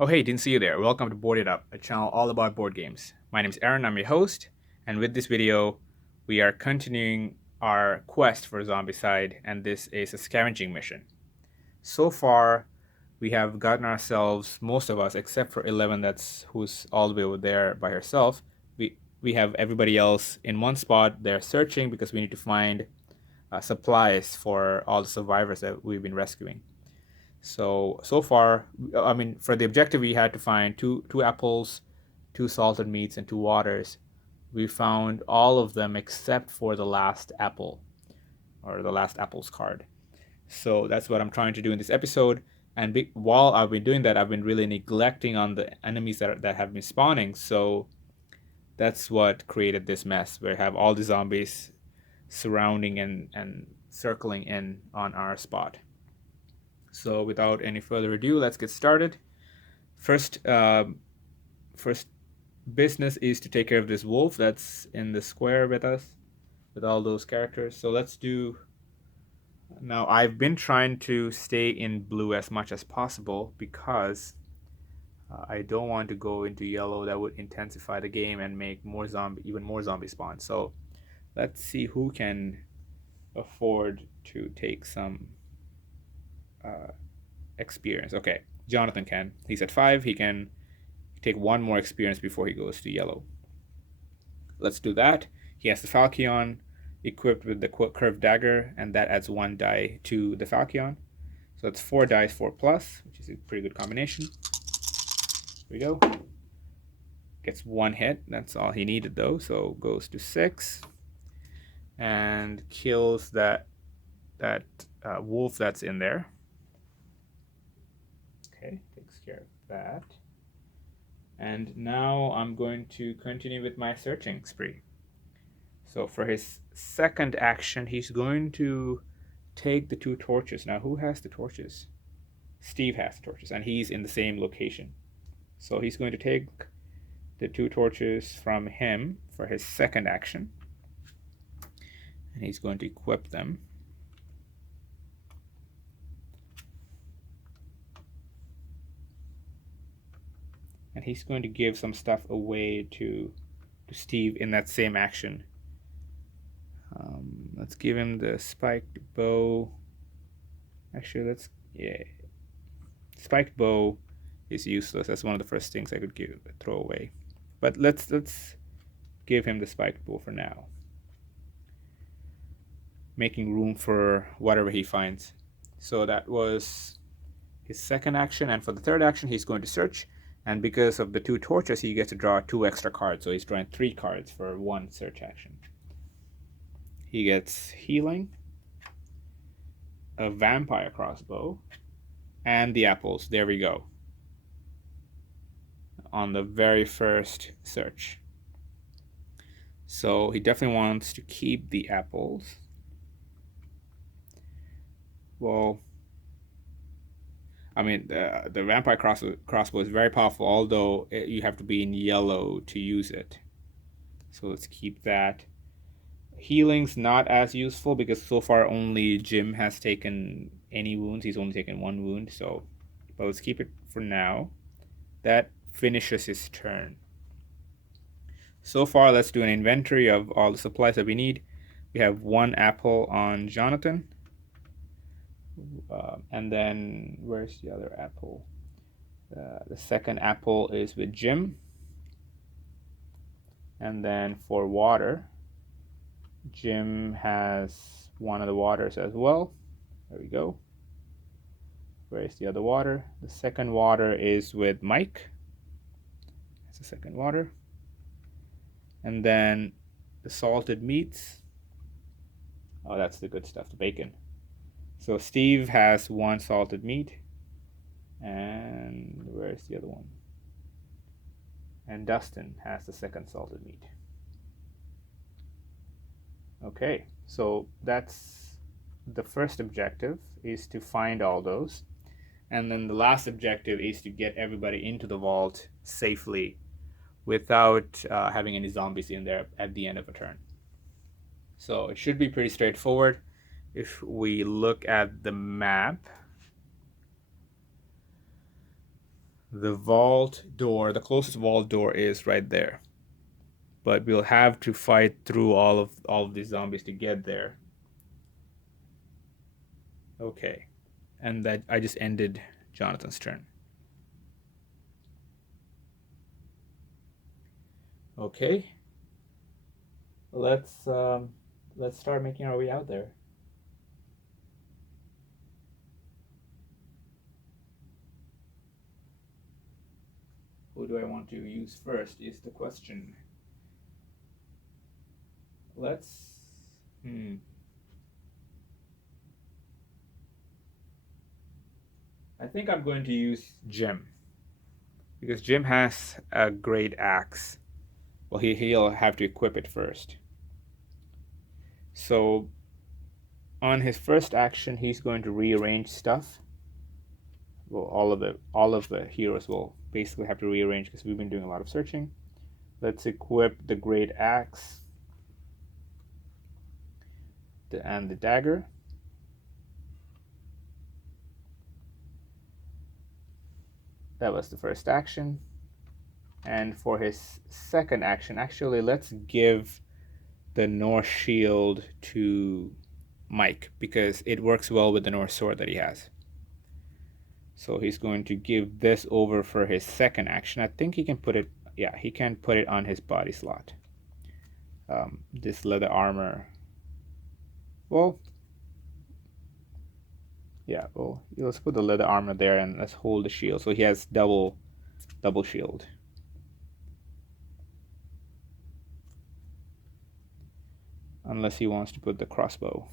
Oh, hey, didn't see you there. Welcome to Board It Up, a channel all about board games. My name is Aaron, I'm your host, and with this video, we are continuing our quest for Zombicide, and this is a scavenging mission. So far, we have gotten ourselves, most of us, except for 11, who's all the way over there by herself. We have everybody else in one spot. They're searching because we need to find supplies for all the survivors that we've been rescuing. So far, I mean, for the objective, we had to find two apples, two salted meats, and two waters. We found all of them except for the last apple, or the last apples card. So that's what I'm trying to do in this episode. And while I've been doing that, I've been really neglecting on the enemies that have been spawning. So that's what created this mess, where I have all the zombies surrounding and circling in on our spot. So without any further ado, let's get started. First business is to take care of this wolf that's in the square with us, with all those characters. So let's do. Now I've been trying to stay in blue as much as possible because I don't want to go into yellow. That would intensify the game and make even more zombie spawn. So let's see who can afford to take some experience. Okay, Jonathan can. He's at 5. He can take one more experience before he goes to yellow. Let's do that. He has the Falchion equipped with the curved dagger, and that adds 1 die to the Falchion. So that's 4 dice, 4 plus, which is a pretty good combination. Here we go. Gets 1 hit. That's all he needed though. So goes to 6 and kills that wolf that's in there. Okay, takes care of that. And now I'm going to continue with my searching spree. So for his second action, he's going to take the 2 torches. Now, who has the torches? Steve has the torches, and he's in the same location. So he's going to take the 2 torches from him for his second action. And he's going to equip them. And he's going to give some stuff away to Steve in that same action. Let's give him the spiked bow. Actually, spiked bow is useless. That's one of the first things I could throw away. But let's give him the spiked bow for now, making room for whatever he finds. So that was his second action, and for the third action, he's going to search. And because of the 2 torches, he gets to draw 2 extra cards. So he's drawing 3 cards for 1 search action. He gets healing, a vampire crossbow, and the apples. There we go. On the very first search. So he definitely wants to keep the apples. Well, I mean, the vampire crossbow is very powerful, although you have to be in yellow to use it. So let's keep that. Healing's not as useful because so far only Jim has taken any wounds. He's only taken 1 wound, but let's keep it for now. That finishes his turn. So far, let's do an inventory of all the supplies that we need. We have 1 apple on Jonathan. And then, where's the other apple? The second apple is with Jim. And then for water, Jim has 1 of the waters as well. There we go. Where's the other water? The second water is with Mike. That's the second water. And then the salted meats. Oh, that's the good stuff, the bacon. So Steve has 1 salted meat. And where's the other one? And Dustin has the second salted meat. Okay, so that's the first objective, is to find all those. And then the last objective is to get everybody into the vault safely without having any zombies in there at the end of a turn. So it should be pretty straightforward. If we look at the map, The vault door, the closest vault door is right there. But we'll have to fight through all of these zombies to get there. Okay. And that I just ended Jonathan's turn. Okay. Let's start making our way out there. Who do I want to use first is the question. Let's I think I'm going to use Jim. Because Jim has a great axe. Well, he'll have to equip it first. So on his first action, he's going to rearrange stuff. Well, all of the heroes will basically have to rearrange because we've been doing a lot of searching. Let's equip the great axe and the dagger. That was the first action. And for his second action, actually, let's give the Norse shield to Mike because it works well with the Norse sword that he has. So he's going to give this over for his second action. I think he can put it, yeah, he can put it on his body slot. This leather armor. Well, yeah, well, let's put the leather armor there and let's hold the shield. So he has double shield. Unless he wants to put the crossbow.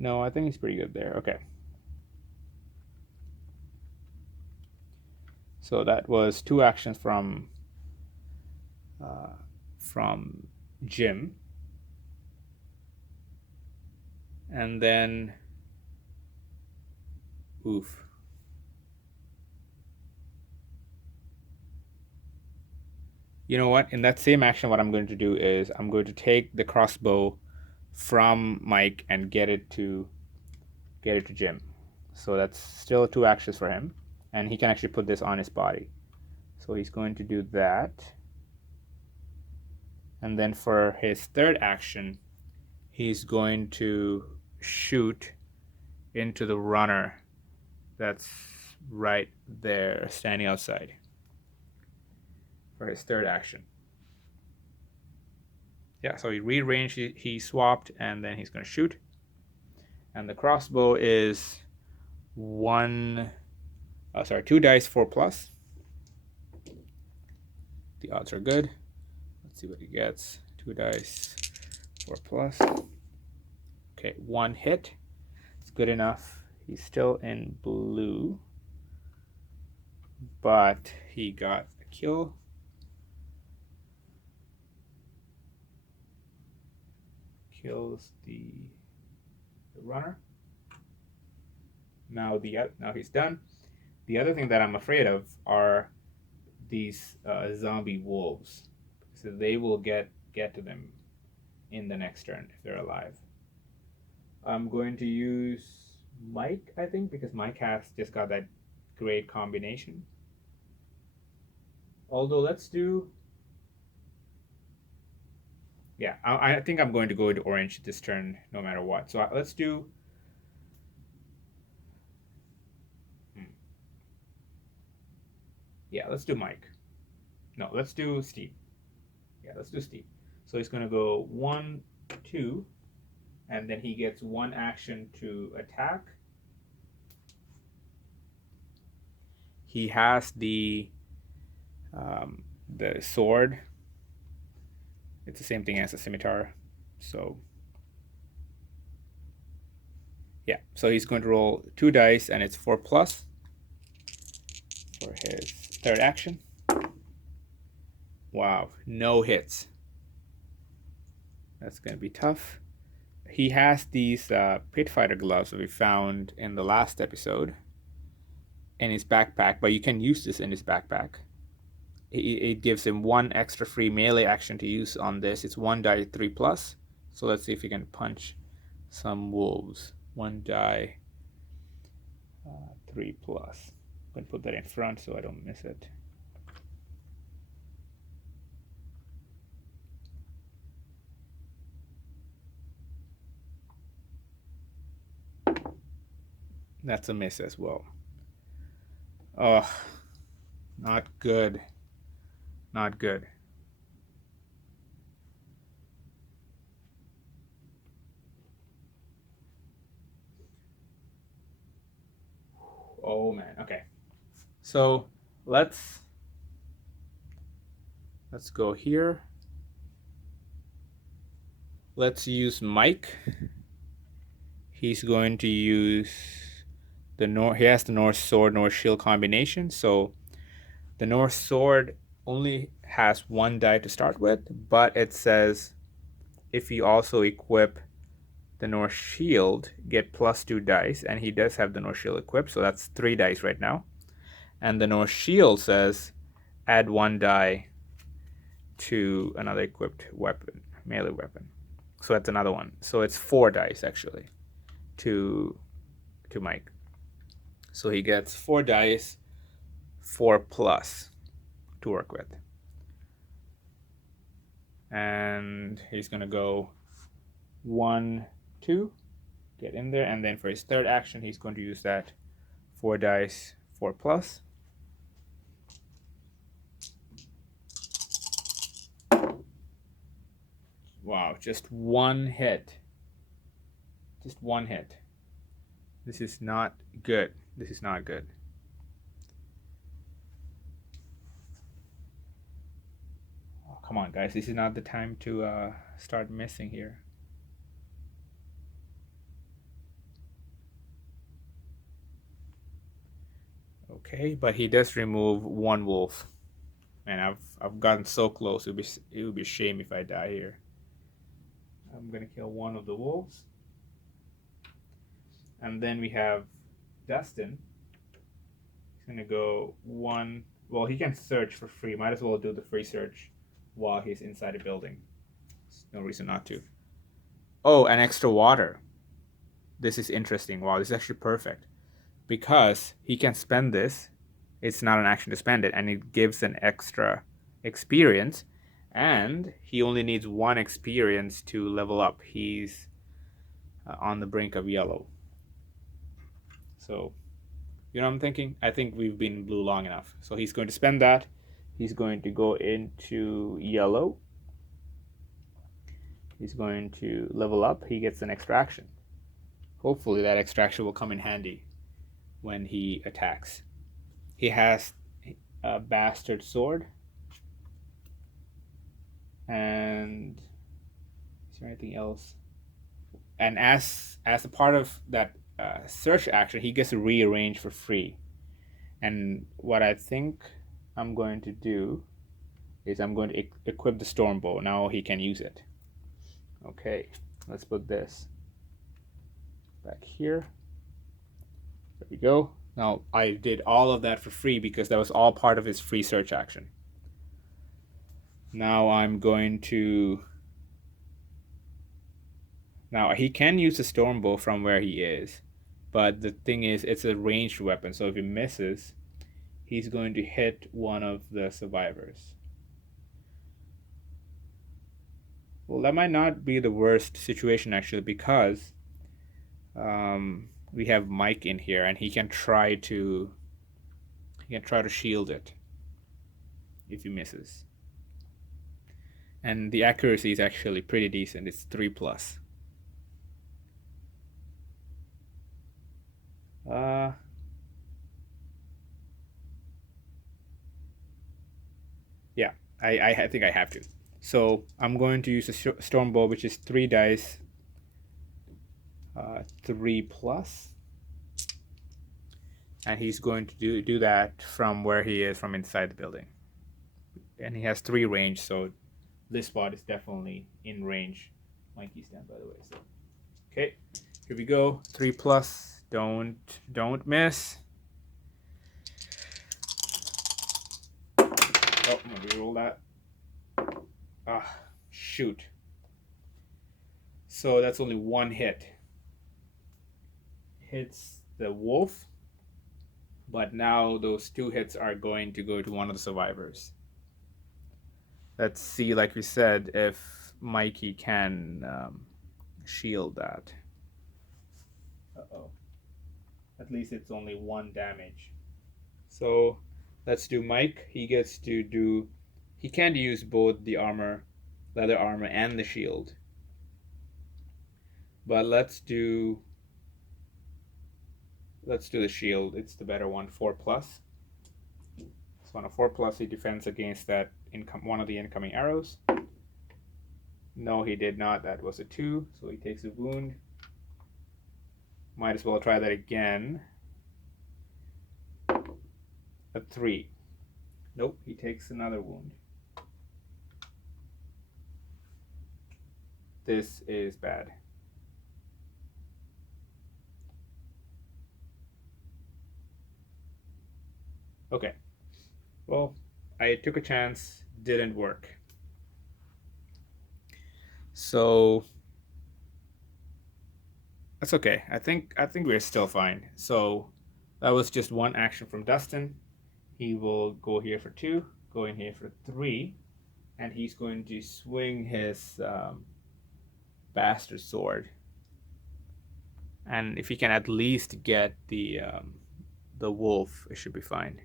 No, I think he's pretty good there. Okay. So that was two actions from Jim. And then, oof. You know what? In that same action, what I'm going to do is I'm going to take the crossbow from Mike and get it to Jim. So that's still two actions for him. And he can actually put this on his body. So he's going to do that. And then for his third action, he's going to shoot into the runner that's right there standing outside for his third action. Yeah, so he rearranged, he swapped, and then he's going to shoot. And the crossbow is 2 dice, 4+. The odds are good. Let's see what he gets. 2 dice, 4+. Okay, 1 hit. It's good enough. He's still in blue, but he got a kill. Kills the runner. Now he's done. The other thing that I'm afraid of are these zombie wolves, so they will get to them in the next turn if they're alive. I'm going to use Mike, I think, because Mike has just got that great combination. Although let's do, yeah, I think I'm going to go into orange this turn no matter what. So let's do, yeah, let's do Mike. No, let's do Steve. Yeah, let's do Steve. So he's going to go 1, 2, and then he gets 1 action to attack. He has the sword. It's the same thing as a scimitar. So yeah, so he's going to roll 2 dice, and it's 4+ for his third action. Wow, no hits. That's going to be tough. He has these pit fighter gloves that we found in the last episode in his backpack, but you can use this in his backpack. It gives him 1 extra free melee action to use on this. It's 1 die 3+. So let's see if he can punch some wolves. 1 die 3 plus. I'm going to put that in front so I don't miss it. That's a miss as well. Oh, not good. Not good. Oh man. Okay. So let's go here. Let's use Mike. He's going to use the North. He has the North Sword, North Shield combination. So the North Sword only has 1 die to start with, but it says if you also equip the North Shield, get +2 dice, and he does have the North Shield equipped, so that's 3 dice right now. And the North Shield says add 1 die to another equipped weapon, melee weapon. So that's another one. So it's 4 dice actually to Mike. So he gets 4 dice, 4 plus to work with. And he's gonna go 1, 2, get in there, and then for his third action, he's going to use that 4 dice, 4 plus. Wow, just 1 hit. Just 1 hit. This is not good. This is not good. Oh, come on, guys. This is not the time to start missing here. Okay, but he does remove 1 wolf. Man, I've gotten so close. It would be a shame if I die here. I'm gonna kill 1 of the wolves. And then we have Dustin. He's gonna go 1. Well, he can search for free. Might as well do the free search while he's inside a building. There's no reason not to. Oh, and extra water. This is interesting. Wow, this is actually perfect. Because he can spend this. It's not an action to spend it, and it gives an extra experience. And he only needs 1 experience to level up. He's on the brink of yellow. So, you know what I'm thinking? I think we've been blue long enough. So he's going to spend that. He's going to go into yellow. He's going to level up. He gets an extra action. Hopefully that extra action will come in handy when he attacks. He has a bastard sword. And is there anything else? And as a part of that search action, he gets to rearrange for free. And what I think I'm going to do is I'm going to equip the storm bow. Now he can use it. Okay, let's put this back here. There we go. Now I did all of that for free because that was all part of his free search action. Now I'm going to... Now he can use the storm bow from where he is, but the thing is it's a ranged weapon, so if he misses, he's going to hit 1 of the survivors. Well, that might not be the worst situation actually, because we have Mike in here, and he can try to shield it if he misses. And the accuracy is actually pretty decent. It's 3 plus. Yeah, I think I have to. So I'm going to use a storm bow, which is 3 dice, 3 plus, and he's going to do that from where he is, from inside the building. And he has 3 range, so this spot is definitely in range. Mikey stand, by the way. So, okay, here we go. 3 plus. Don't miss. Oh, I'm gonna reroll that. Ah, shoot. So that's only 1 hit. Hits the wolf, But now those 2 hits are going to go to one of the survivors. Let's see, like we said, if Mikey can shield that. Uh-oh. At least it's only 1 damage. So let's do Mike. He gets to do. He can't use both the armor, leather armor, and the shield. But let's do the shield. It's the better one, 4+. So on a 4+, he defends against that one of the incoming arrows. No, he did not. That was a 2, so he takes a wound. Might as well try that again. A 3. Nope, he takes another wound. This is bad. Okay. Well, I took a chance, didn't work. So that's okay. I think we're still fine. So that was just 1 action from Dustin. He will go here for 2, go in here for 3, and he's going to swing his bastard sword. And if he can at least get the wolf, it should be fine.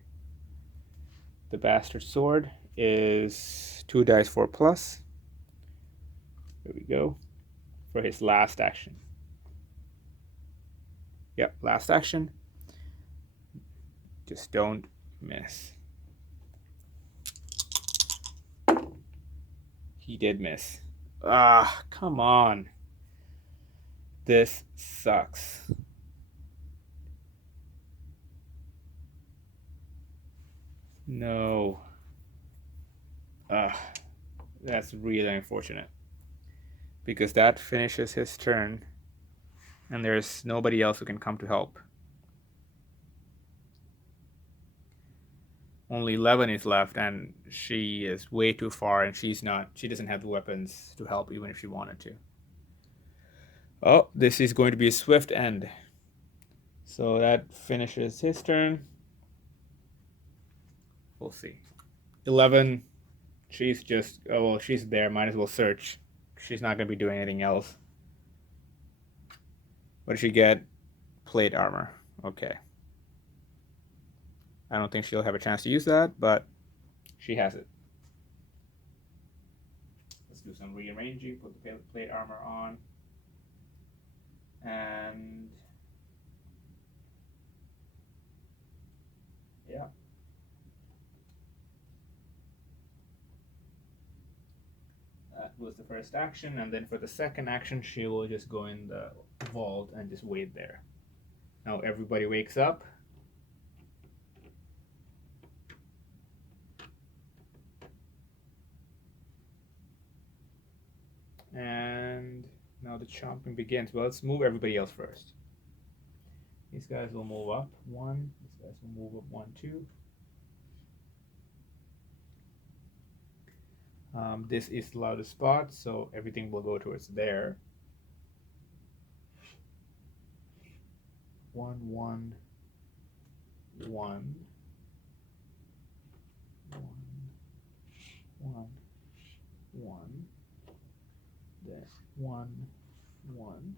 The bastard sword is 2 dice 4+. There we go. For his last action. Yep, last action. Just don't miss. He did miss. Ah, come on. This sucks. No. That's really unfortunate. Because that finishes his turn. And there's nobody else who can come to help. Only Levin is left, and she is way too far, and she doesn't have the weapons to help even if she wanted to. Oh, this is going to be a swift end. So that finishes his turn. We'll see. 11, she's just, oh, well, she's there, might as well search. She's not going to be doing anything else. What did she get? Plate armor. Okay. I don't think she'll have a chance to use that, but she has it. Let's do some rearranging, put the plate armor on. And yeah. That was the first action, and then for the second action, she will just go in the vault and just wait there. Now everybody wakes up. And now the chomping begins. Well, let's move everybody else first. These guys will move up 1. These guys will move up 1, 2. This is the loudest spot, so everything will go towards there. 1, 1, 1, 1, 1, then 1, 1.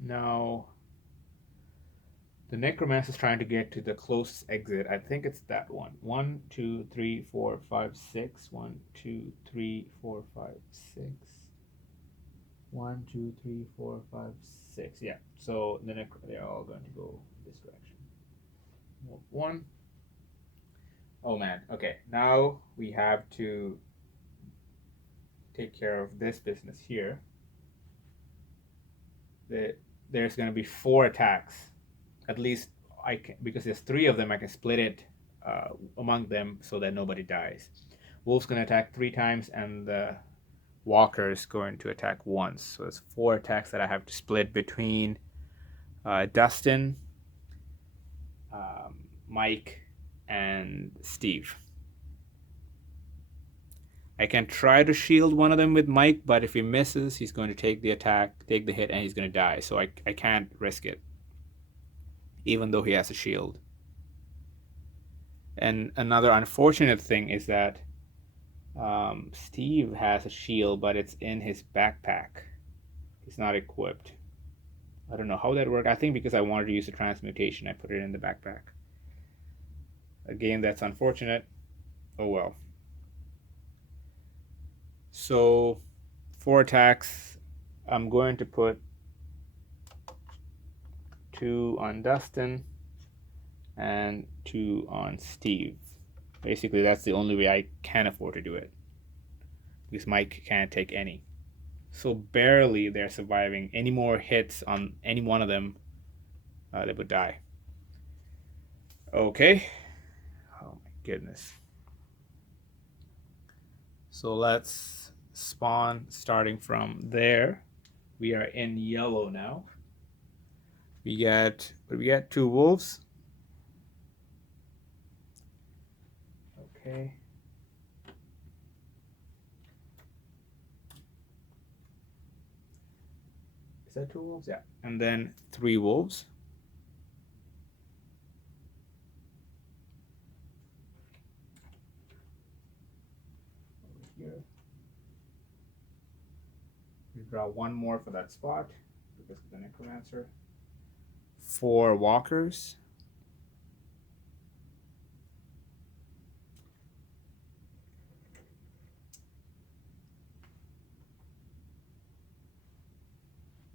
Now the necromancer is trying to get to the closest exit. I think it's that one. 1, 2, 3, 4, 5, 6. 1, 2, 3, 4, 5, 6. 1, 2, 3, 4, 5, 6. Yeah. So they're all going to go this direction. 1. Oh man. Okay. Now we have to take care of this business here. There's going to be 4 attacks. At least I can, because there's 3 of them, I can split it among them so that nobody dies. Wolf's going to attack 3 times, and the Walker is going to attack once. So it's 4 attacks that I have to split between Dustin, Mike, and Steve. I can try to shield one of them with Mike, but if he misses, he's going to take the attack, take the hit, and he's going to die. So I can't risk it. even though he has a shield. And another unfortunate thing is that Steve has a shield, but it's in his backpack. He's not equipped. I don't know how that worked. I think because I wanted to use the transmutation, I put it in the backpack. Again, that's unfortunate. Oh well. So 4 attacks. I'm going to put 2 on Dustin and 2 on Steve. Basically, that's the only way I can afford to do it, because Mike can't take any. So barely they're surviving. Any more hits on any one of them, they would die. Okay. Oh my goodness. So let's spawn starting from there. We are in yellow now. We got 2 wolves. Okay. Is that 2 wolves? Yeah. And then 3 wolves. Over here. We draw 1 more for that spot because of the necromancer. 4 walkers.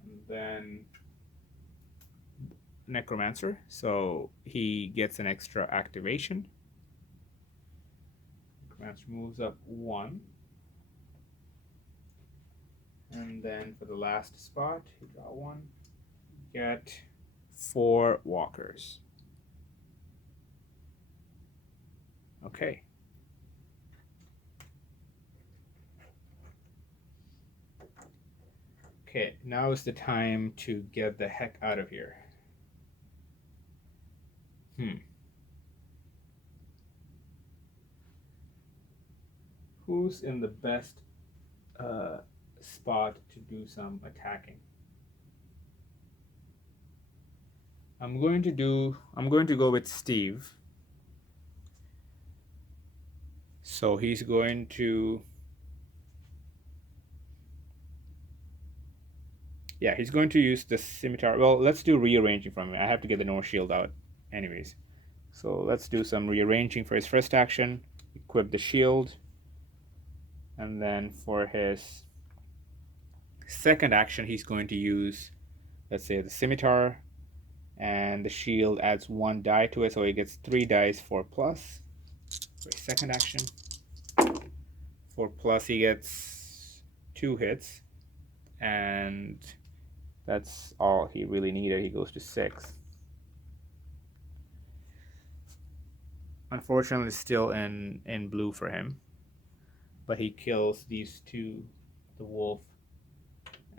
And then necromancer, so he gets an extra activation. Necromancer moves up 1. And then for the last spot, you draw 1. Get 4 walkers. Okay. Okay, now is the time to get the heck out of here. Who's in the best spot to do some attacking? I'm going to go with Steve. So he's going to, yeah, he's going to use the scimitar. Well, let's do rearranging from him. I have to get the North Shield out anyways. So let's do some rearranging for his first action. Equip the shield. And then for his second action, he's going to use, let's say, the scimitar. And the shield adds 1 die to it, so he gets 3 dice, 4+. For his second action, 4+, he gets 2 hits. And that's all he really needed. He goes to 6. Unfortunately, still in blue for him. But he kills these 2, the wolf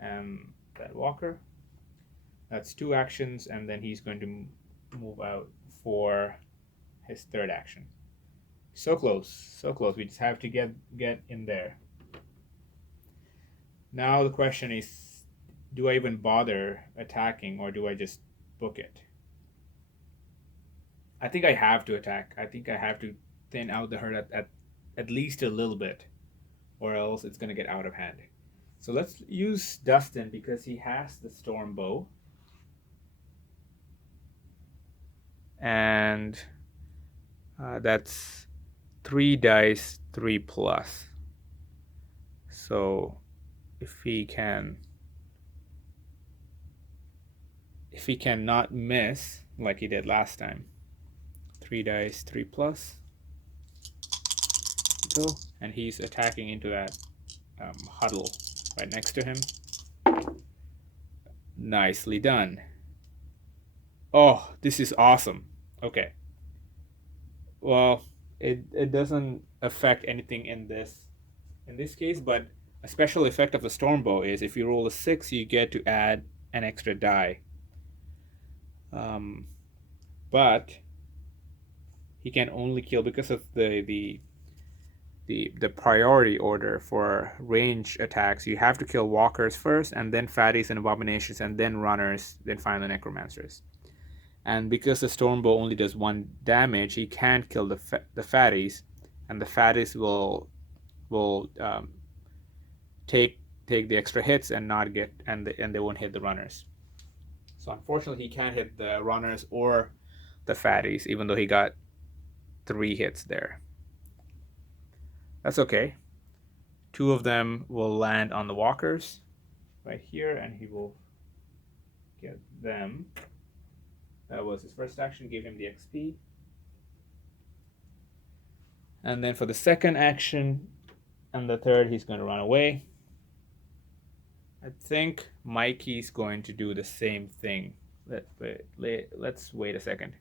and that walker. That's 2 actions, and then he's going to move out for his third action. So close, so close. We just have to get in there. Now the question is, do I even bother attacking, or do I just book it? I think I have to attack. I think I have to thin out the herd at least a little bit, or else it's going to get out of hand. So let's use Dustin because he has the storm bow. And that's 3 dice, 3+. So if he can not miss like he did last time, 3 dice, 3+. Go, and he's attacking into that huddle right next to him. Nicely done. Oh, this is awesome. Okay. Well, it doesn't affect anything in this case, but a special effect of the Stormbow is if you roll a 6, you get to add an extra die. But he can only kill because of the priority order for range attacks. You have to kill walkers first, and then fatties and abominations, and then runners, then finally necromancers. And because the Stormbow only does 1 damage, he can't kill the fatties, and the fatties will take the extra hits and not get and they won't hit the runners. So unfortunately, he can't hit the runners or the fatties, even though he got 3 hits there. That's okay. 2 of them will land on the walkers right here, and he will get them. That was his first action, gave him the XP. And then for the second action and the third, he's going to run away. I think Mikey's going to do the same thing. Let's wait a second.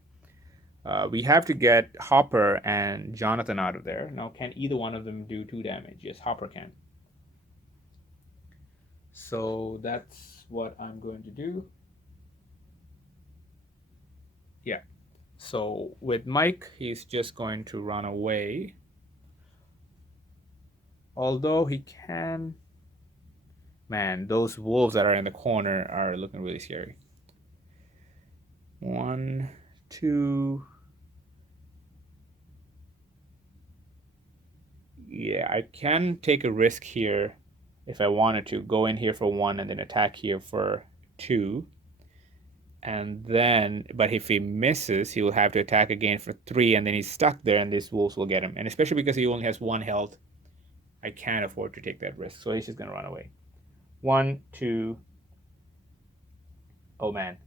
We have to get Hopper and Jonathan out of there. Now, can either one of them do 2 damage? Yes, Hopper can. So that's what I'm going to do. Yeah. So with Mike, he's just going to run away. Although he can... Man, those wolves that are in the corner are looking really scary. 1, 2... Yeah, I can take a risk here if I wanted to. Go in here for 1 and then attack here for 2. And then, but if he misses, he will have to attack again for 3, and then he's stuck there, and these wolves will get him. And especially because he only has 1 health, I can't afford to take that risk. So he's just going to run away. 1, 2. Oh, man.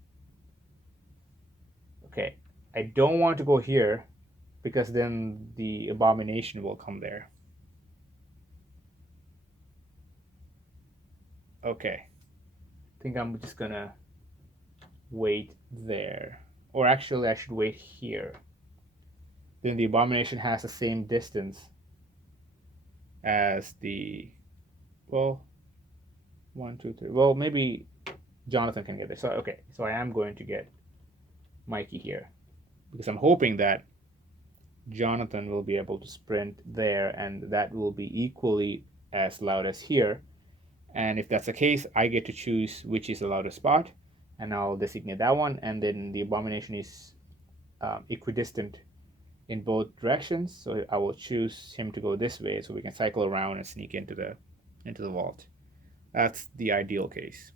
Okay. I don't want to go here because then the abomination will come there. Okay. I think I'm just going to wait there. Or actually, I should wait here. Then the abomination has the same distance as the... Well, 1, 2, 3. Well, maybe Jonathan can get there. So, okay. So I am going to get Mikey here, because I'm hoping that Jonathan will be able to sprint there, and that will be equally as loud as here. And if that's the case, I get to choose which is the loudest spot, and I'll designate that one, and then the abomination is equidistant in both directions, so I will choose him to go this way so we can cycle around and sneak into the vault. That's the ideal case.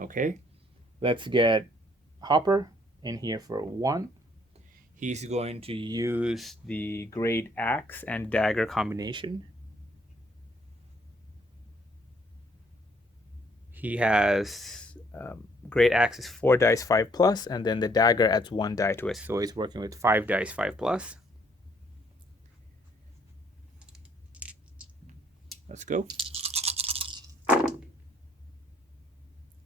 Okay, let's get Hopper in here for 1. He's going to use the Great Axe and Dagger combination. He has Great Axe is 4 dice 5+, and then the Dagger adds 1 die to it, so he's working with 5 dice 5+. Let's go.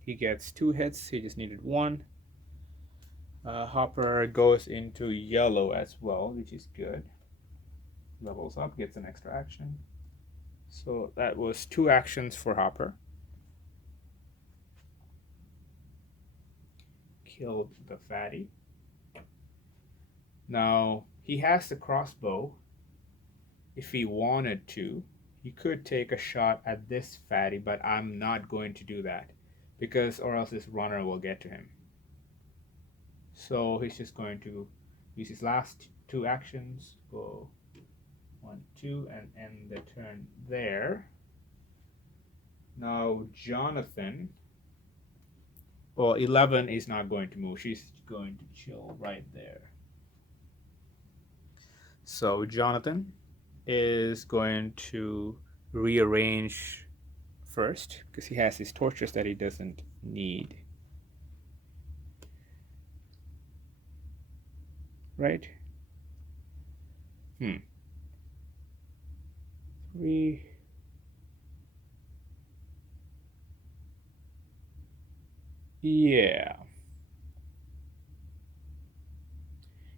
He gets 2 hits, he just needed 1. Hopper goes into yellow as well, which is good. Levels up, gets an extra action. So that was 2 actions for Hopper. Killed the fatty. Now, he has the crossbow. If he wanted to, he could take a shot at this fatty, but I'm not going to do that, because or else this runner will get to him. So he's just going to use his last 2 actions, go 1, 2, and end the turn there. Now Jonathan, well, 11 is not going to move. She's going to chill right there. So Jonathan is going to rearrange first, because he has his torches that he doesn't need. Right? 3. Yeah.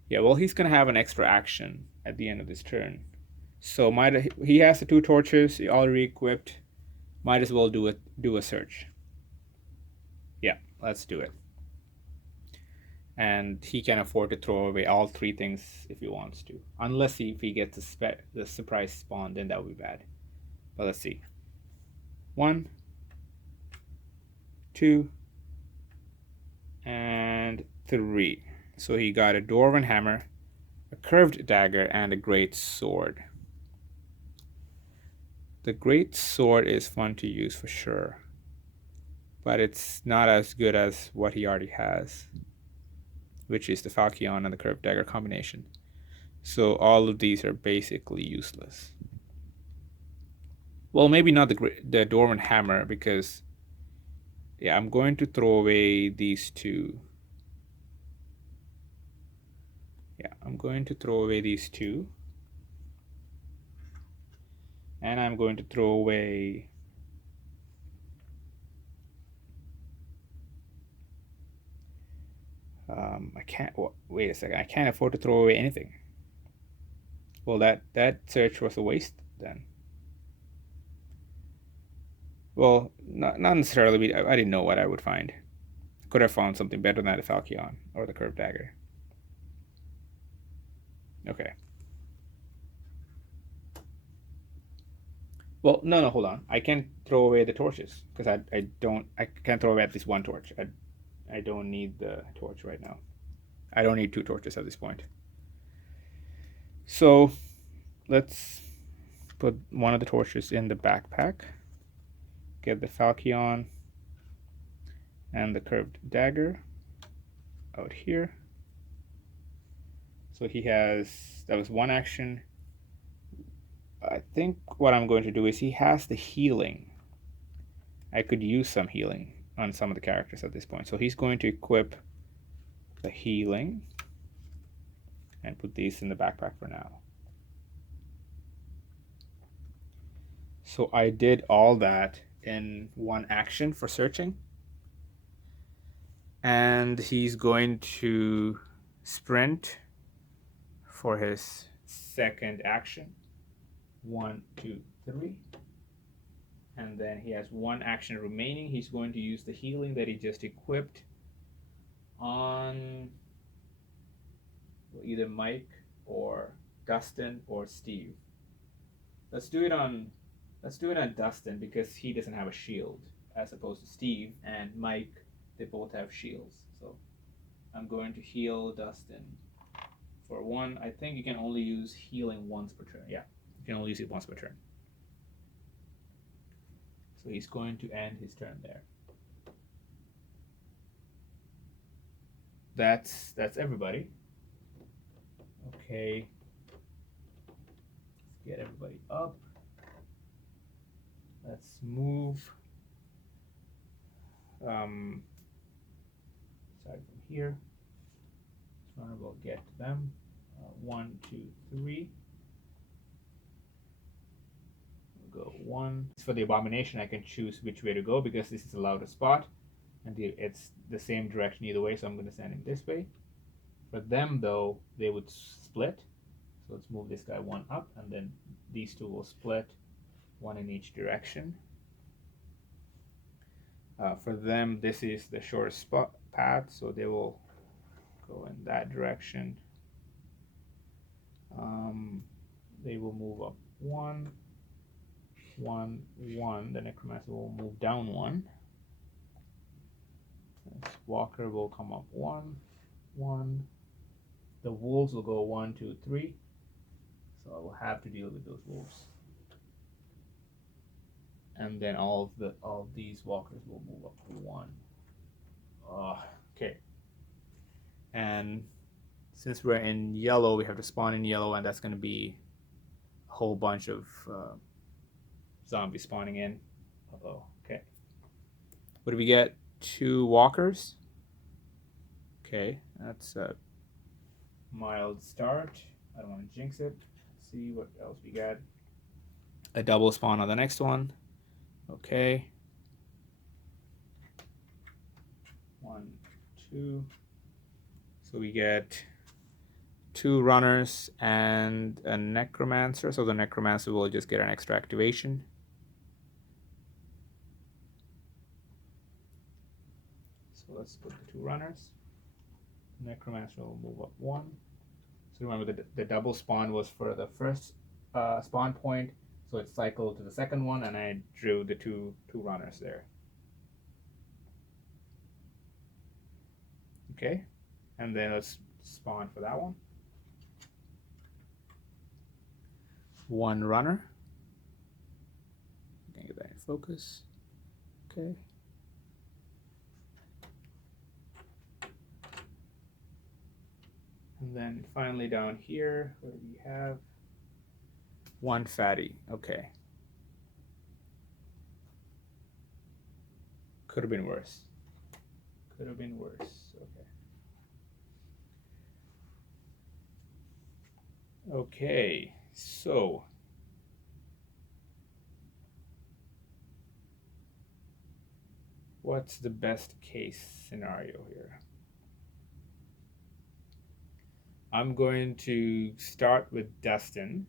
Yeah, well, he's going to have an extra action at the end of this turn. So he has the 2 torches, he already equipped. Might as well do a search. Yeah, let's do it. And he can afford to throw away all 3 things if he wants to. Unless if he gets the surprise spawn, then that would be bad. But let's see. 1, 2, and 3. So he got a dwarven hammer, a curved dagger, and a great sword. The great sword is fun to use for sure, but it's not as good as what he already has, which is the Falchion and the curved dagger combination. So all of these are basically useless. Well, maybe not the dwarven hammer, because yeah, I'm going to throw away these two. Yeah, I'm going to throw away these two. And I'm going to throw away I can't, wait a second, I can't afford to throw away anything. Well, that search was a waste then. Well, not necessarily. I didn't know what I would find. Could have found something better than the Falchion or the curved dagger. Okay. Well, no, hold on. I can't throw away the torches because I can't throw away at least one torch. I don't need the torch right now. I don't need 2 torches at this point. So let's put one of the torches in the backpack. Get the Falchion and the curved dagger out here. So he has, that was one action. I think what I'm going to do is he has the healing. I could use some healing on some of the characters at this point. So he's going to equip the healing and put these in the backpack for now. So I did all that in one action for searching. And he's going to sprint for his second action. 1, 2, 3. And then he has one action remaining. He's going to use the healing that he just equipped on either Mike or Dustin or Steve. Let's do it on Dustin because he doesn't have a shield, as opposed to Steve and Mike. They both have shields. So I'm going to heal Dustin for 1. I think you can only use healing once per turn. Yeah, you can only use it once per turn. So he's going to end his turn there. That's everybody. Okay. Let's get everybody up. Let's move. Start from here. Runner will get to them. 1, 2, 3. We'll go 1. For the abomination, I can choose which way to go because this is the loudest spot, and it's the same direction either way. So I'm going to send him this way. For them, though, they would split. So let's move this guy 1 up, and then these 2 will split, 1 in each direction. For them, this is the shortest path, so they will go in that direction. They will move up 1, 1, 1. The necromancer will move down 1. This walker will come up 1, 1. The wolves will go 1, 2, 3. So I will have to deal with those wolves. And then all of these walkers will move up to 1. Okay. And since we're in yellow, we have to spawn in yellow, and that's going to be a whole bunch of zombies spawning in. Okay. What do we get? 2 walkers. Okay, that's a mild start. I don't want to jinx it. Let's see what else we got. A double spawn on the next one. Okay. 1, 2. So we get 2 runners and a necromancer. So the necromancer will just get an extra activation. So let's put the 2 runners. Necromancer will move up 1. So remember the double spawn was for the first spawn point. So it cycled to the second one, and I drew the two runners there. Okay. And then let's spawn for that one. One runner. Can get that in focus. Okay. And then finally down here, what do we have? One fatty. Okay. Could have been worse. Could have been worse. Okay. Okay, so what's the best case scenario here? I'm going to start with Dustin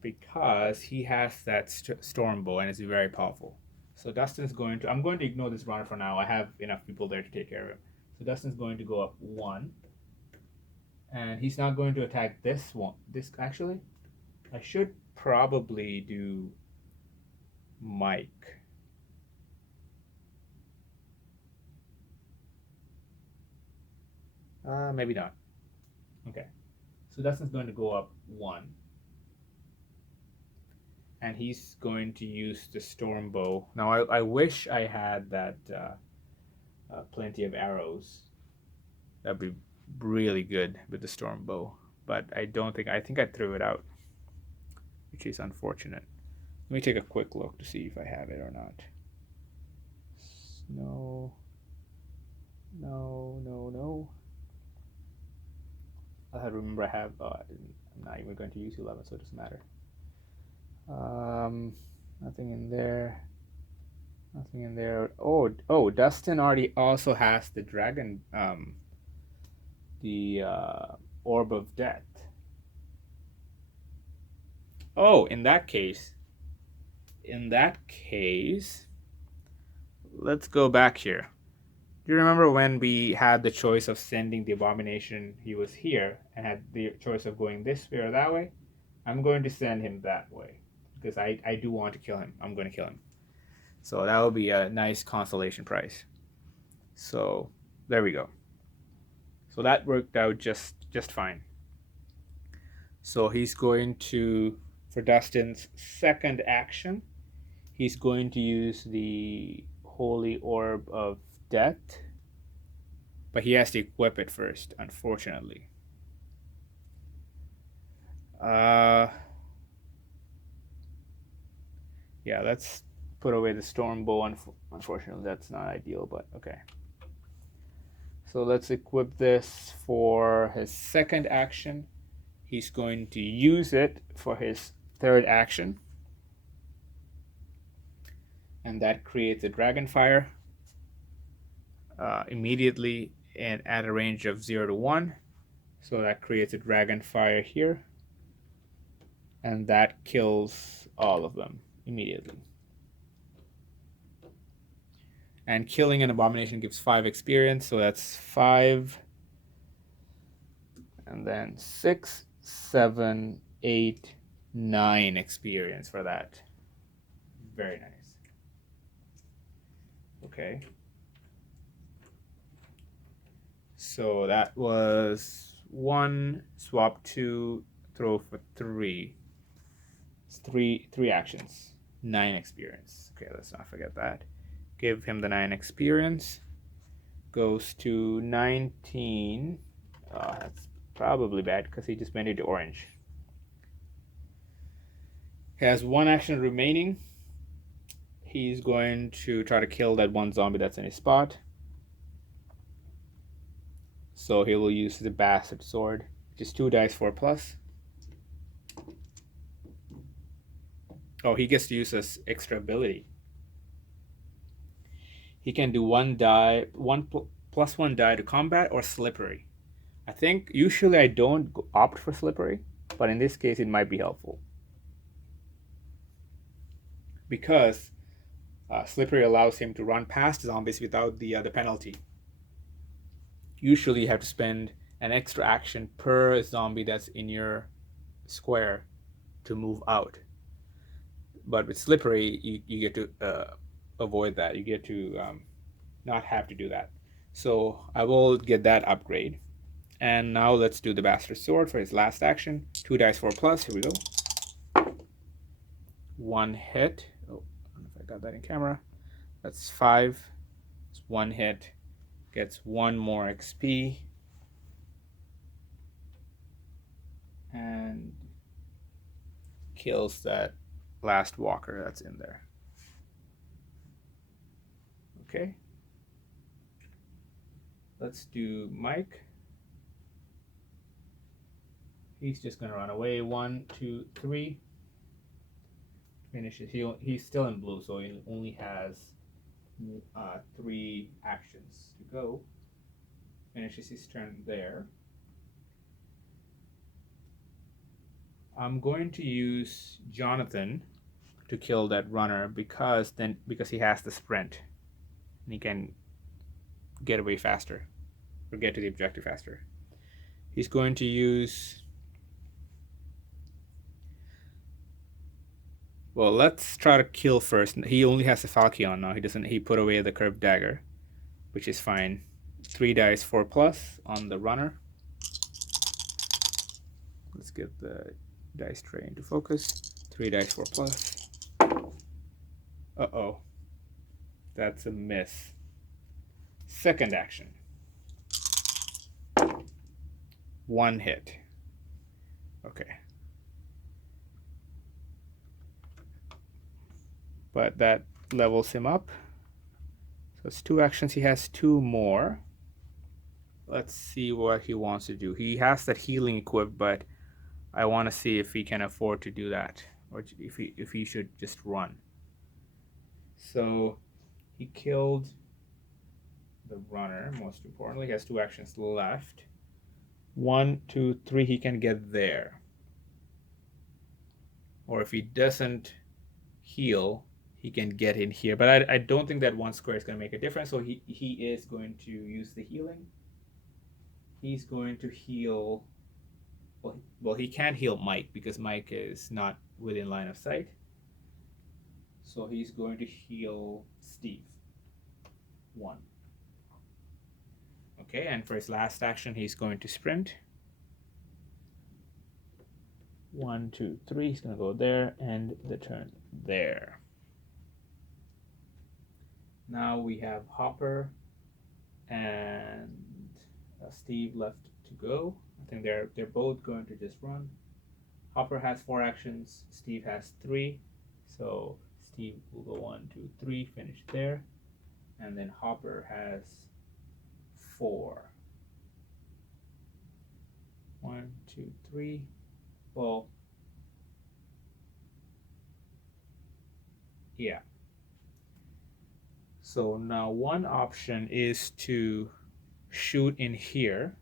because he has that storm bow and it's very powerful. So Dustin's going to, I'm going to ignore this runner for now. I have enough people there to take care of him. So Dustin's going to go up 1. And he's not going to attack this one. This actually, I should probably do Mike. Maybe not. Okay. So Dustin's going to go up 1. And he's going to use the storm bow. Now I wish I had that plenty of arrows. That'd be really good with the storm bow. But I think I threw it out, which is unfortunate. Let me take a quick look to see if I have it or not. No. I remember I have, I'm not even going to use 11, so it doesn't matter. Nothing in there. Nothing in there. Oh, Dustin already also has the dragon, the Orb of Death. Oh, in that case, let's go back here. Do you remember when we had the choice of sending the abomination? He was here and had the choice of going this way or that way. I'm going to send him that way because I do want to kill him. I'm going to kill him. So that will be a nice consolation prize. So there we go. So that worked out just fine. So he's going to, for Dustin's second action, he's going to use the Holy Orb of Death, but he has to equip it first, unfortunately. Yeah, let's put away the storm bow. Unfortunately, that's not ideal, but okay. So let's equip this for his second action. He's going to use it for his third action. And that creates a dragon fire immediately and at a range of 0 to 1. So that creates a dragon fire here. And that kills all of them immediately. And killing an abomination gives 5 experience, so that's 5. And then 6, 7, 8, 9 experience for that. Very nice. Okay. So that was 1, swap 2, throw for 3. It's 3 actions. 9 experience. Okay, let's not forget that. Give him the 9 experience. Goes to 19. Oh, that's probably bad because he just made it to orange. He has 1 action remaining. He's going to try to kill that 1 zombie that's in his spot. So he will use the bastard sword, which is 2 dice 4+. Oh, he gets to use this extra ability. He can do 1 die, plus 1 die to combat or slippery. I think usually I don't opt for slippery, but in this case it might be helpful. Because slippery allows him to run past zombies without the penalty. Usually you have to spend an extra action per zombie that's in your square to move out. But with slippery, you get to avoid that. You get to not have to do that. So I will get that upgrade. And now let's do the Bastard Sword for his last action. 2 dice 4+. Here we go. 1 hit. Oh, I don't know if I got that in camera. That's 5. It's 1 hit. Gets 1 more XP. And kills that last walker that's in there. Okay. Let's do Mike. He's just going to run away. 1, 2, 3. Finishes. He's still in blue, so he only has 3 actions to go. Finishes his turn there. I'm going to use Jonathan to kill that runner because he has the sprint and he can get away faster or get to the objective faster. He's going to use, well, let's try to kill first. He only has the Falchion now. He put away the curved dagger, which is fine. 3 dice 4+ on the runner. Let's get the dice tray into focus. 3 dice 4+. Uh-oh. That's a miss. Second action. 1 hit. Okay. But that levels him up. So it's 2 actions. He has 2 more. Let's see what he wants to do. He has that healing equipped, but I want to see if he can afford to do that, or if he should just run. So he killed the runner. Most importantly, he has 2 actions left. 1, 2, 3. He can get there. Or if he doesn't heal, he can get in here. But I don't think that 1 square is going to make a difference. So he is going to use the healing. He's going to heal. Well, he can't heal Mike because Mike is not within line of sight. So he's going to heal Steve. 1. Okay, and for his last action, he's going to sprint. 1, 2, 3. He's going to go there and the turn there. Now we have Hopper and Steve left to go. I think they're both going to just run. Hopper has 4 actions. Steve has 3. So Steve will go 1, 2, 3, finish there. And then Hopper has 4. 1, 2, 3. Well, yeah. So now one option is to shoot in here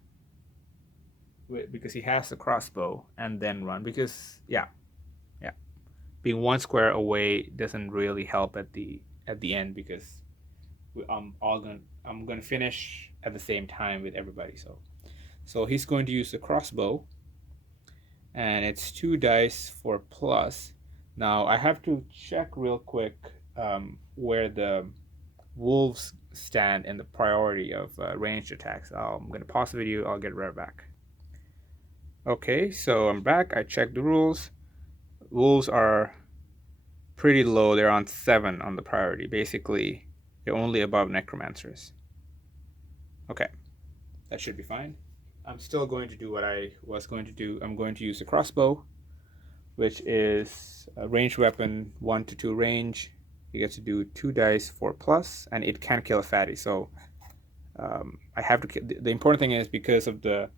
because he has the crossbow and then run because being 1 square away doesn't really help at the end because I'm gonna finish at the same time with everybody. So he's going to use the crossbow, and it's 2 dice 4+. Now I have to check real quick where the wolves stand in the priority of ranged attacks. I'm gonna pause the video. I'll get right back. Okay, so I'm back. I checked the rules. Wolves are pretty low. They're on 7 on the priority. Basically, they're only above necromancers. Okay, that should be fine. I'm still going to do what I was going to do. I'm going to use the crossbow, which is a ranged weapon, 1 to 2 range. You get to do 2 dice 4+, and it can kill a fatty. So I have to. The important thing is because of the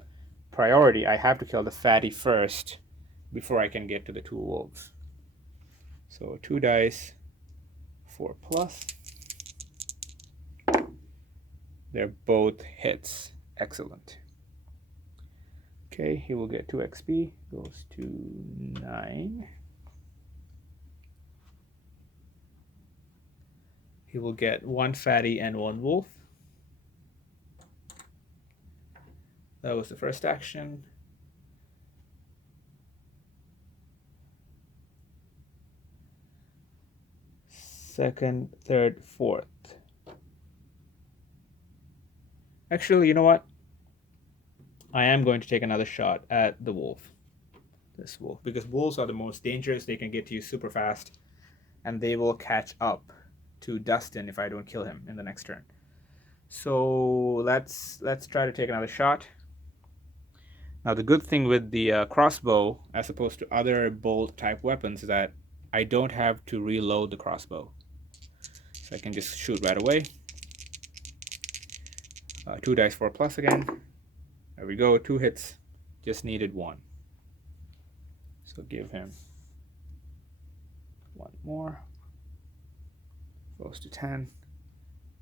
priority, I have to kill the fatty first before I can get to the 2 wolves. So 2 dice 4+. They're both hits. Excellent. Okay, he will get 2 XP. Goes to 9. He will get 1 fatty and 1 wolf. That was the first action. Second, third, fourth. Actually, you know what? I am going to take another shot at the wolf. This wolf. Because wolves are the most dangerous. They can get to you super fast. And they will catch up to Dustin if I don't kill him in the next turn. So let's try to take another shot. Now the good thing with the crossbow, as opposed to other bolt type weapons, is that I don't have to reload the crossbow. So I can just shoot right away. 2 dice 4 plus again. There we go, 2 hits. Just needed 1. So give him 1 more. Goes to 10.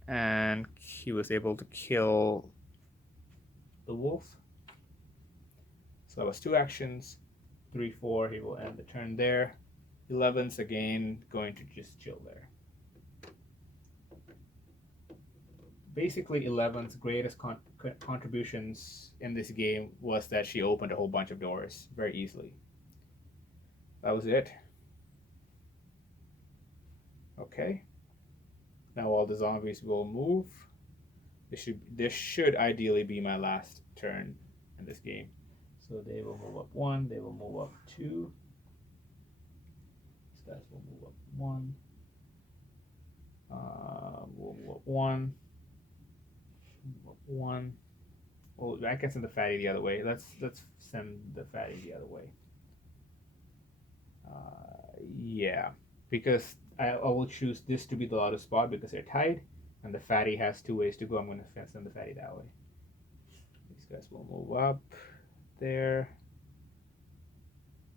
And he was able to kill the wolf. So that was 2 actions. 3, 4, he will end the turn there. 11's again going to just chill there. Basically, 11's greatest contributions in this game was that she opened a whole bunch of doors very easily. That was it. Okay. Now all the zombies will move. This should ideally be my last turn in this game. So they will move up 1, they will move up 2. These guys will move up 1. We'll move up 1. Move up 1. Well, I can send the fatty the other way. Let's send the fatty the other way. Yeah, because I will choose this to be the loudest spot because they're tied, and the fatty has 2 ways to go. I'm going to send the fatty that way. These guys will move up there.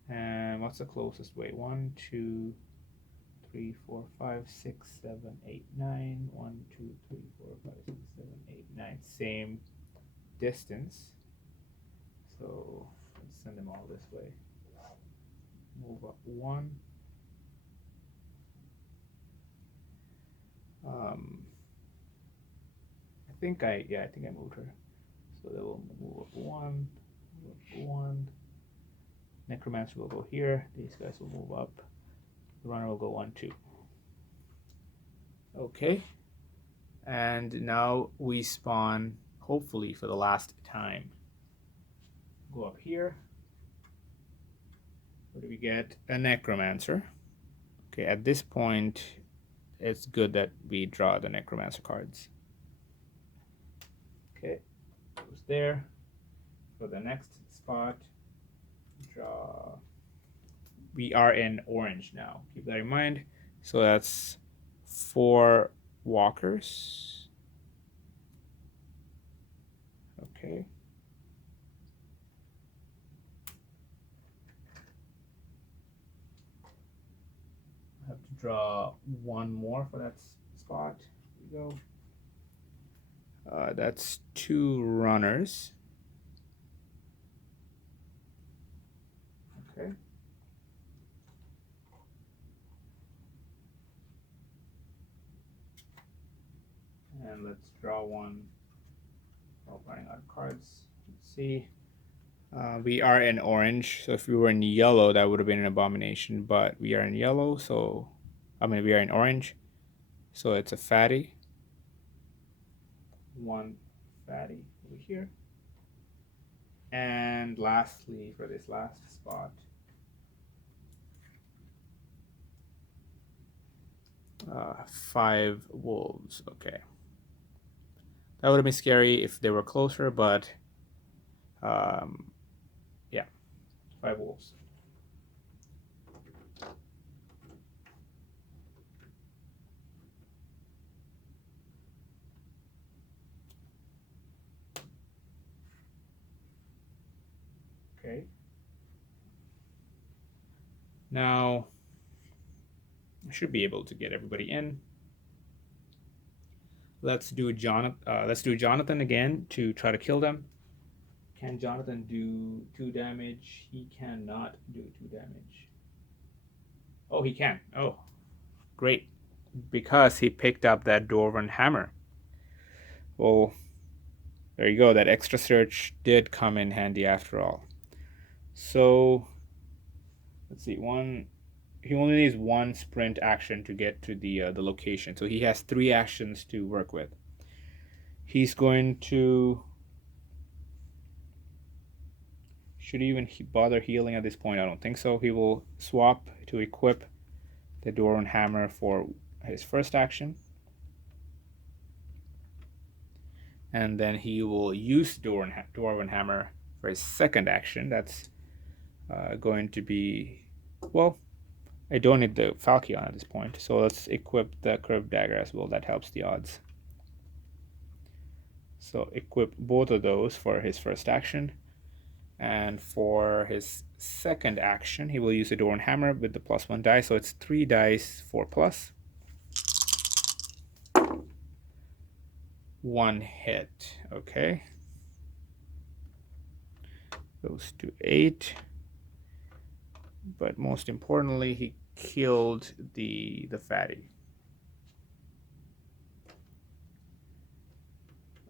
And what's the closest way? 1, 2, 3, 4, 5, 6, 7, 8, 9. 1, 2, 3, 4, 5, 6, 7, 8, 9. Same distance. So let's send them all this way. Move up 1. I think I moved her. So they will move up 1. Move up 1. Necromancer will go here. These guys will move up. The runner will go 1, 2. Okay. And now we spawn, hopefully for the last time. Go up here. What do we get? A Necromancer. Okay, at this point, it's good that we draw the Necromancer cards. Okay, goes there. For the next spot, draw. We are in orange now. Keep that in mind. So that's 4 walkers. Okay. I have to draw 1 more for that spot. Here we go. That's 2 runners. Okay. And let's draw 1. Oh, running out of cards. Let's see. We are in orange, so if we were in yellow, that would have been an abomination, but we are in yellow, so we are in orange, so it's a fatty. 1 fatty over here. And lastly, for this last spot, uh, 5 wolves. Okay. That would have been scary if they were closer, but yeah, 5 wolves. Okay. Now, I should be able to get everybody in. Let's do Jonathan again to try to kill them. Can Jonathan do 2 damage? He cannot do 2 damage. Oh, he can. Oh, great. Because he picked up that Dwarven hammer. Well, there you go. That extra search did come in handy after all. So, let's see. He only needs 1 sprint action to get to the location. So he has 3 actions to work with. He's going to... Should he even bother healing at this point? I don't think so. He will swap to equip the Dwarven Hammer for his first action. And then he will use Dwarven Hammer for his second action. That's going to be... Well, I don't need the Falchion at this point. So let's equip the Curved Dagger as well. That helps the odds. So equip both of those for his first action. And for his second action, he will use the Dwarven Hammer with the +1 die. So it's 3 dice, 4+. 1 hit. Okay. Goes to 8. But most importantly, he killed the fatty.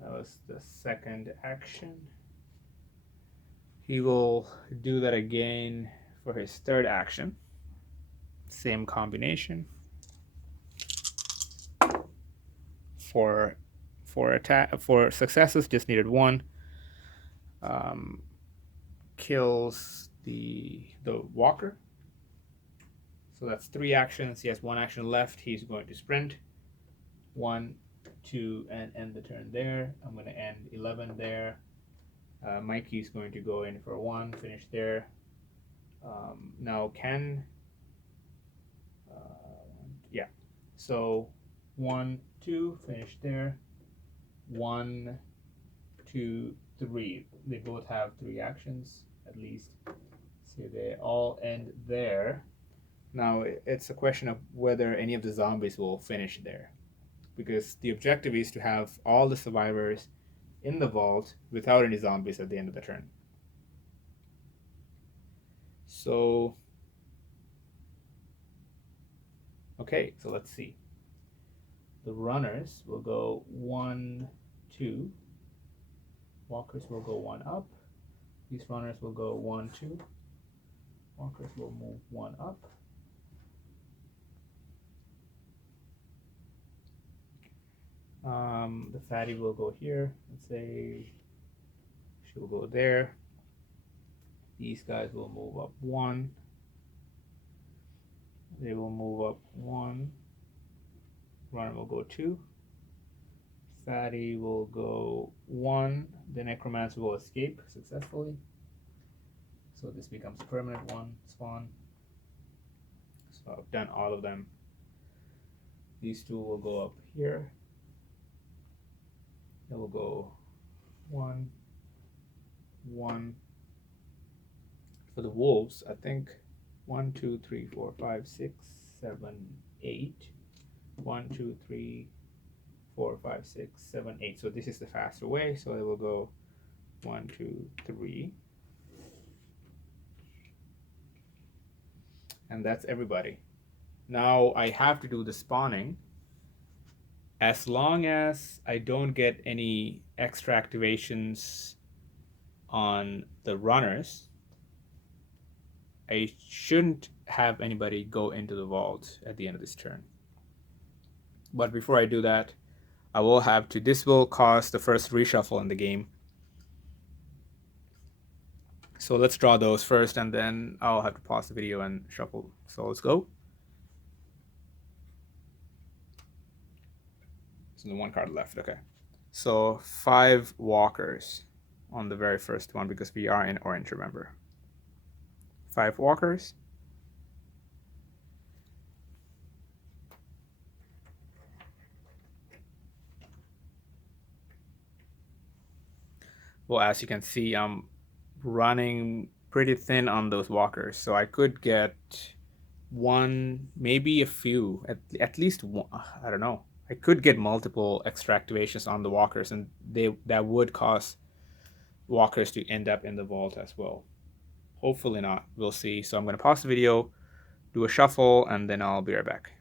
That was the second action. He will do that again for his third action. Same combination. For successes, just needed 1. Kills the walker. So that's 3 actions. He has 1 action left. He's going to sprint. 1, 2, and end the turn there. I'm going to end 11 there. Mikey's going to go in for 1, finish there. Now Ken, yeah. So 1, 2, finish there. 1, 2, 3. They both have 3 actions at least. So they all end there. Now it's a question of whether any of the zombies will finish there, because the objective is to have all the survivors in the vault without any zombies at the end of the turn. So, okay, so let's see. The runners will go 1, 2. Walkers will go 1 up. These runners will go 1, 2. Walkers will move 1 up. The fatty will go here. Let's say she will go there. These guys will move up 1. They will move up 1. Runner will go 2. Fatty will go 1. The necromancer will escape successfully. So this becomes permanent 1 spawn. So I've done all of them. These 2 will go up here. They will go 1, 1. For the wolves, I think 1, 2, 3, 4, 5, 6, 7, 8. 1, 2, 3, 4, 5, 6, 7, 8. So this is the faster way. So they will go 1, 2, 3. And that's everybody. Now I have to do the spawning. As long as I don't get any extra activations on the runners, I shouldn't have anybody go into the vault at the end of this turn. But before I do that, I will have to... This will cause the first reshuffle in the game. So let's draw those first, and then I'll have to pause the video and shuffle. So let's go. So the 1 card left, okay. So 5 walkers on the very first one, because we are in orange, remember. 5 walkers. Well, as you can see, I'm running pretty thin on those walkers, so I could get 1, maybe a few, at least 1, I don't know. I could get multiple extra activations on the walkers, and that would cause walkers to end up in the vault as well. Hopefully not. We'll see. So I'm going to pause the video, do a shuffle, and then I'll be right back.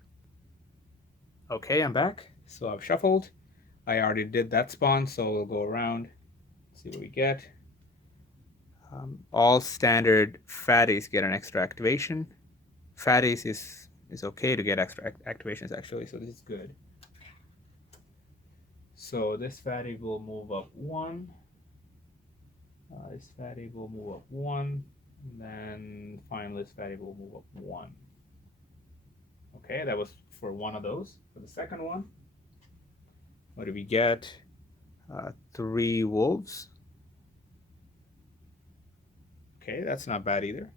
Okay, I'm back. So I've shuffled. I already did that spawn, so we'll go around, see what we get. All standard fatties get an extra activation. Fatties is okay to get extra activations, actually, so this is good. So this fatty will move up one. This fatty will move up one. And then finally this fatty will move up one. Okay, that was for one of those. For the second one, what do we get? 3 wolves. Okay, that's not bad either.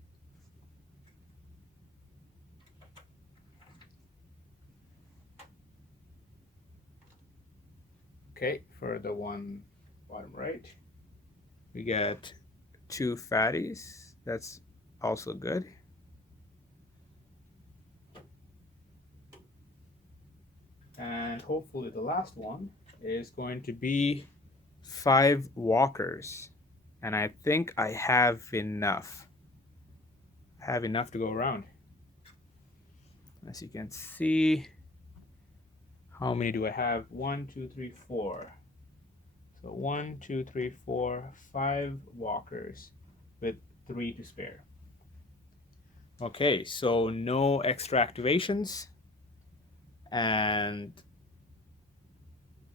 Okay, for the one bottom right, we get 2 fatties. That's also good. And hopefully the last one is going to be 5 walkers. And I think I have enough. I have enough to go around. As you can see, how many do I have? 1, 2, 3, 4. So 1, 2, 3, 4, 5 walkers with 3 to spare. Okay, so no extra activations. And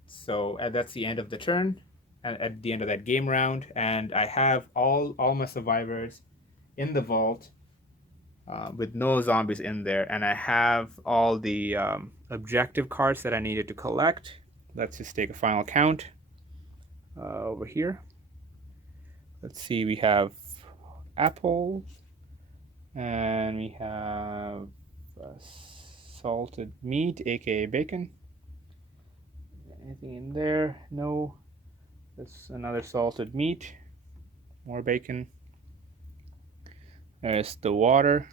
so that's the end of the turn, at the end of that game round. And I have all my survivors in the vault with no zombies in there. And I have all the objective cards that I needed to collect. Let's just take a final count over here. Let's see, we have apples, and we have salted meat, aka bacon. Anything in there? No. That's another salted meat, more bacon. There's the water,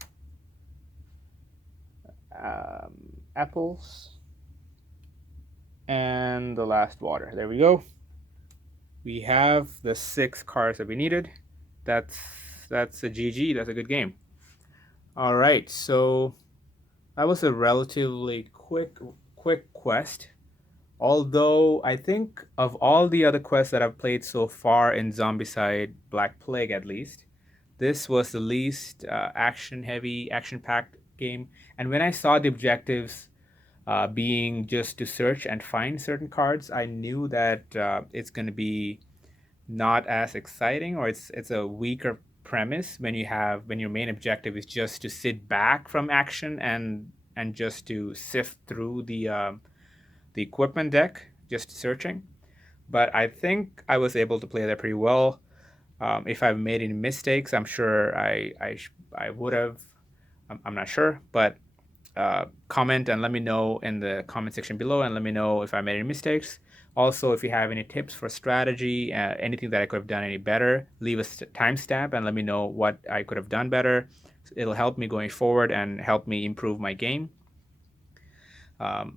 apples, and the last water. There we go. We have the 6 cards that we needed. That's a GG. That's a good game. All right, so that was a relatively quick quest. Although I think of all the other quests that I've played so far in Zombicide Black Plague, at least, this was the least action-heavy, action-packed game. And when I saw the objectives being just to search and find certain cards, I knew that it's going to be not as exciting, or it's a weaker premise when your main objective is just to sit back from action and just to sift through the equipment deck, just searching. But I think I was able to play that pretty well. If I've made any mistakes, I'm sure I would have. I'm not sure, but comment and let me know in the comment section below, and let me know if I made any mistakes. Also, if you have any tips for strategy, anything that I could have done any better, leave a timestamp and let me know what I could have done better. It'll help me going forward and help me improve my game.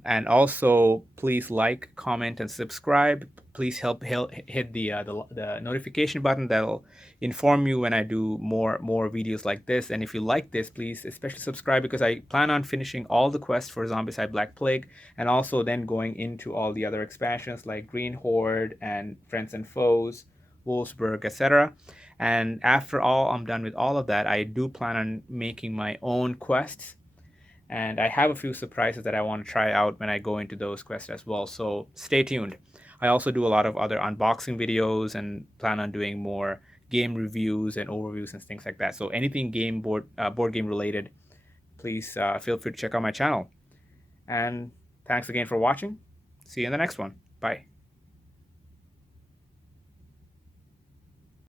And also, please like, comment, and subscribe. Please help hit the notification button. That'll inform you when I do more videos like this. And if you like this, please especially subscribe, because I plan on finishing all the quests for Zombicide Black Plague, and also then going into all the other expansions like Green Horde and Friends and Foes, Wolfsburg, etc. And after all I'm done with all of that, I do plan on making my own quests. And I have a few surprises that I want to try out when I go into those quests as well. So stay tuned. I also do a lot of other unboxing videos and plan on doing more game reviews and overviews and things like that. So anything board game related, please feel free to check out my channel. And thanks again for watching. See you in the next one. Bye.